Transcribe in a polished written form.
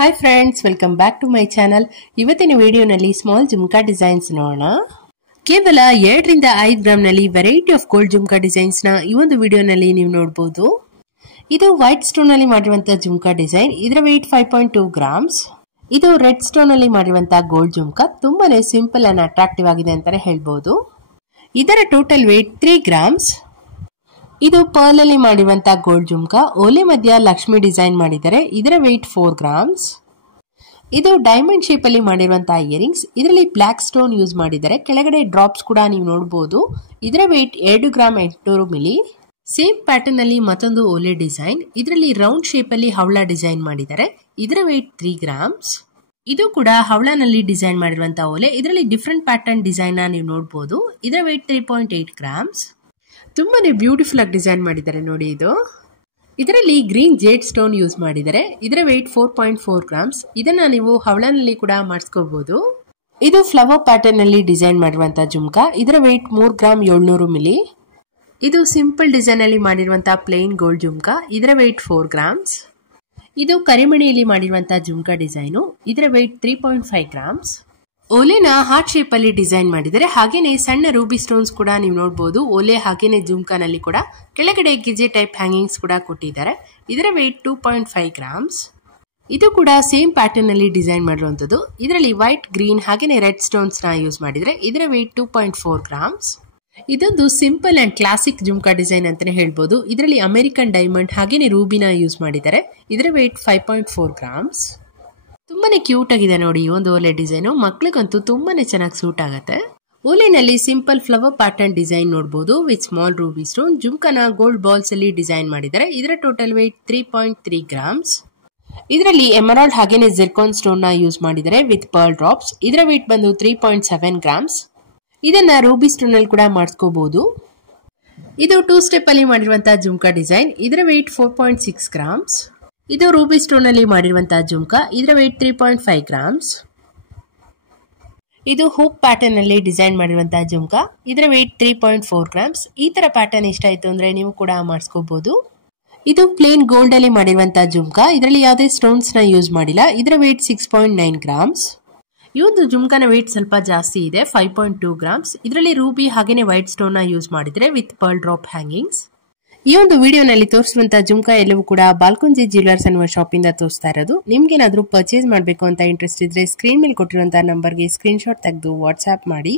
Hi friends, welcome back to my channel. ಇವತ್ತಿನ ವಿಡಿಯೋನಲ್ಲಿ small jhumka designs ನೋಡೋಣ. ಕೇವಲ 2 ರಿಂದ 5 ಗ್ರಾಮ್ ನಲ್ಲಿ variety of gold jhumka designs ನ ಈ ಒಂದು ವಿಡಿಯೋನಲ್ಲಿ ನೀವು ನೋಡಬಹುದು. ಇದು ವೈಟ್ ಸ್ಟೋನ್ ನಲ್ಲಿ ಮಾಡಿರುವಂತ ಜುಮ್ಕಾ ಡಿಸೈನ್. ಇದರ weight 5.2 ಗ್ರಾಮ್ಸ್. ಇದು ರೆಡ್ ಸ್ಟೋನ್ ನಲ್ಲಿ ಮಾಡಿರುವಂತ ಗೋಲ್ಡ್ ಜುಮ್ಕಾ. ತುಂಬಾನೇ ಸಿಂಪಲ್ ಅಂಡ್ ಅಟ್ರಾಕ್ಟಿವ್ ಆಗಿದೆ ಅಂತಾನೆ ಹೇಳಬಹುದು. ಇದರ ಟೋಟಲ್ weight 3 ಗ್ರಾಮ್ಸ್. ಇದು ಪರ್ಲ್ ಅಲ್ಲಿ ಮಾಡಿರುವಂತ ಗೋಲ್ಡ್ ಜುಮ್ಕಾ. ಓಲೆ ಮಧ್ಯ ಲಕ್ಷ್ಮಿ ಡಿಸೈನ್ ಮಾಡಿದ್ದಾರೆ. ಇದರ weight 4 ಗ್ರಾಮ್ಸ್. ಇದು ಡೈಮಂಡ್ ಶೇಪ್ ಅಲ್ಲಿ ಮಾಡಿರುವಂತ ಇಯರಿಂಗ್ಸ್. ಇದರಲ್ಲಿ ಬ್ಲಾಕ್ ಸ್ಟೋನ್ ಯೂಸ್ ಮಾಡಿದ್ದಾರೆ. ಕೆಳಗಡೆ ಡ್ರಾಪ್ಸ್ ಕೂಡ ನೀವು ನೋಡಬಹುದು. ಇದರ weight 2 gram 800 milli. Same pattern ಅಲ್ಲಿ ಮತ್ತೊಂದು ಓಲೆ ಡಿಸೈನ್. ಇದರಲ್ಲಿ ರೌಂಡ್ ಶೇಪ್ ಅಲ್ಲಿ ಹವಳ ಡಿಸೈನ್ ಮಾಡಿದ್ದಾರೆ. ಇದರ weight 3 ಗ್ರಾಮ್ಸ್. ಇದು ಕೂಡ ಹವಳನಲ್ಲಿ ಡಿಸೈನ್ ಮಾಡಿರುವಂತ ಓಲೆ. ಇದರಲ್ಲಿ ಡಿಫರೆಂಟ್ ಪ್ಯಾಟರ್ನ್ ಡಿಸೈನ್ ನ ನೀವು ನೋಡಬಹುದು. ಇದರ weight 3.8 ಗ್ರಾಮ್ಸ್. ತುಂಬಾನೇ ಬ್ಯೂಟಿಫುಲ್ ಆಗಿ ಡಿಸೈನ್ ಮಾಡಿದ್ದಾರೆ ನೋಡಿ ಇದು. ಇದರಲ್ಲಿ ಗ್ರೀನ್ ಜೇಡ್ ಸ್ಟೋನ್ ಯೂಸ್ ಮಾಡಿದ್ದಾರೆ. ಇದರ weight 4.4 ಗ್ರಾಮ್ಸ್. ಇದನ್ನ ನೀವು ಹವಳನಲ್ಲಿ ಕೂಡ ಮಾಡಿಸ್ಕೋಬಹುದು. ಇದು ಫ್ಲವರ್ ಪ್ಯಾಟರ್ನ್ ನಲ್ಲಿ ಡಿಸೈನ್ ಮಾಡಿರುವಂತಹ ಜುಮ್ಕಾ. ಇದರ weight 3 ಗ್ರಾಮ್ 700 ಮಿಲಿ. ಇದು ಸಿಂಪಲ್ ಡಿಸೈನ್ ಅಲ್ಲಿ ಮಾಡಿರುವಂತಹ ಪ್ಲೇನ್ ಗೋಲ್ಡ್ ಜುಮ್ಕಾ. ಇದರ weight 4 ಗ್ರಾಮ್ಸ್. ಇದು ಕರಿಮಣಿಯಲ್ಲಿ ಮಾಡಿರುವಂತಹ ಜುಮ್ಕಾ ಡಿಸೈನು. ಇದರ weight 3.5 ಗ್ರಾಮ್ಸ್. ಓಲೆನ ಹಾರ್ಟ್ ಶೇಪ್ ಅಲ್ಲಿ ಡಿಸೈನ್ ಮಾಡಿದರೆ. ಹಾಗೇನೆ ಸಣ್ಣ ರೂಬಿ ಸ್ಟೋನ್ಸ್ ಕೂಡ ನೀವು ನೋಡಬಹುದು. ಓಲೆ ಹಾಗೇನೆ ಜುಮ್ಕಾನಲ್ಲಿ ಕೂಡ ಕೆಳಗಡೆ ಗಿಜೆ ಟೈಪ್ ಹ್ಯಾಂಗಿಂಗ್ಸ್ ಕೂಡ ಕೊಟ್ಟಿದ್ದಾರೆ. ಇದರ weight 2.5 ಗ್ರಾಮ್ಸ್. ಇದು ಕೂಡ ಸೇಮ್ ಪ್ಯಾಟರ್ನ್ ಅಲ್ಲಿ ಡಿಸೈನ್ ಮಾಡಿರುವಂತದ್ದು. ಇದರಲ್ಲಿ ವೈಟ್, ಗ್ರೀನ್ ಹಾಗೇನೆ ರೆಡ್ ಸ್ಟೋನ್ಸ್ ನ ಯೂಸ್ ಮಾಡಿದ್ರೆ. ಇದರ weight 2.4 ಗ್ರಾಮ್ಸ್. ಇದೊಂದು simple and classic jhumka design ಅಂತಾನೆ ಹೇಳ್ಬೋದು. ಇದರಲ್ಲಿ ಅಮೆರಿಕನ್ ಡೈಮಂಡ್ ಹಾಗೇನೆ ರೂಬಿನ ಯೂಸ್ ಮಾಡಿದ್ದಾರೆ. ಇದರ weight 5.4 ಗ್ರಾಮ್ಸ್. ತುಂಬಾನೇ ಕ್ಯೂಟ್ ಆಗಿದೆ ನೋಡಿ ಈ ಒಂದು ಓಲೆ ಡಿಸೈನ್. ಮಕ್ಳಿಗಂತೂ ತುಂಬಾನೇ ಚೆನ್ನಾಗಿ ಸೂಟ್ ಆಗುತ್ತೆ. ಓಲೆನಲ್ಲಿ ಸಿಂಪಲ್ ಫ್ಲವರ್ ಪ್ಯಾಟರ್ನ್ ಡಿಸೈನ್ ನೋಡಬಹುದು ವಿತ್ ಸ್ಮಾಲ್ ರೂಬಿ ಸ್ಟೋನ್. ಜುಮ್ಕಾನ ಗೋಲ್ಡ್ ಬಾಲ್ಸ್ ಅಲ್ಲಿ ಡಿಸೈನ್ ಮಾಡಿದ್ದಾರೆ. ಇದರ ಟೋಟಲ್ weight 3.3 ಗ್ರಾಮ್ಸ್. ಇದರಲ್ಲಿ ಎಮರಾಲ್ಡ್ ಹಾಗೇನೆ ಜಿರ್ಕಾನ್ ಸ್ಟೋನ್ ನ ಯೂಸ್ ಮಾಡಿದ್ದಾರೆ ವಿತ್ ಪರ್ಲ್ ಡ್ರಾಪ್ಸ್. ಇದರ weight ಬಂದು 3.7 ಗ್ರಾಮ್ಸ್. ಇದನ್ನ ರೂಬಿ ಸ್ಟೋನ್ ಅಲ್ಲಿ ಕೂಡ ಮಾಡಿಸ್ಕೋಬಹುದು. ಇದು 2 ಸ್ಟೆಪ್ ಅಲ್ಲಿ ಮಾಡಿರುವಂತಹ ಜುಮ್ಕಾ ಡಿಸೈನ್. ಇದರ weight 4.6 ಗ್ರಾಮ್ಸ್. ಇದು ರೂಬಿ ಸ್ಟೋನ್ ಅಲ್ಲಿ ಮಾಡಿರುವಂತಹ ಜುಮ್ಕಾ. ಇದರ weight 3.5 ಗ್ರಾಮ್ಸ್. ಇದು ಹೂಪ್ ಪ್ಯಾಟರ್ನ್ ಅಲ್ಲಿ ಡಿಸೈನ್ ಮಾಡಿರುವಂತಹ ಜುಮ್ಕಾ. ಇದರ weight 3.4 ಗ್ರಾಮ್ಸ್. ಈ ತರ ಪ್ಯಾಟರ್ನ್ ಇಷ್ಟ ಆಯ್ತು ಅಂದ್ರೆ ನೀವು ಕೂಡ ಮಾಡಿಸ್ಕೋಬಹುದು. ಇದು ಪ್ಲೇನ್ ಗೋಲ್ಡ್ ಅಲ್ಲಿ ಮಾಡಿರುವಂತಹ ಜುಮ್ಕಾ. ಇದರಲ್ಲಿ ಯಾವುದೇ ಸ್ಟೋನ್ಸ್ ನ ಯೂಸ್ ಮಾಡಿಲ್ಲ. ಇದರ weight 6.9 ಗ್ರಾಮ್ಸ್. ಈ ಒಂದು ಜುಮ್ಕಾನ weight ಸ್ವಲ್ಪ ಜಾಸ್ತಿ ಇದೆ, 5.2 ಗ್ರಾಮ್ಸ್. ಇದರಲ್ಲಿ ರೂಬಿ ಹಾಗೇನೆ ವೈಟ್ ಸ್ಟೋನ್ ನ ಯೂಸ್ ಮಾಡಿದ್ರೆ ವಿತ್ ಪರ್ಲ್ ಡ್ರಾಪ್ ಹ್ಯಾಂಗಿಂಗ್ಸ್. ಈ ಒಂದು ವಿಡಿಯೋನಲ್ಲಿ ತೋರಿಸಿರುವಂತಹ ಜುಮ್ಕಾ ಎಲ್ಲವೂ ಕೂಡ ಬಾಲ್ಕುಂಜಿ ಜ್ಯುವೆಲರ್ಸ್ ಅನ್ನುವ ಶಾಪ್ ಇಂದ ತೋರಿಸ್ತಾ ಇರೋದು. ನಿಮ್ಗೇನಾದ್ರೂ ಪರ್ಚೇಸ್ ಮಾಡಬೇಕು ಅಂತ ಇಂಟ್ರೆಸ್ಟ್ ಇದ್ರೆ ಸ್ಕ್ರೀನ್ ಮೇಲೆ ಕೊಟ್ಟಿರುವಂತಹ ನಂಬರ್ಗೆ ಸ್ಕ್ರೀನ್ ಶಾಟ್ ತೆಗೆದು ವಾಟ್ಸ್ಆಪ್ ಮಾಡಿ.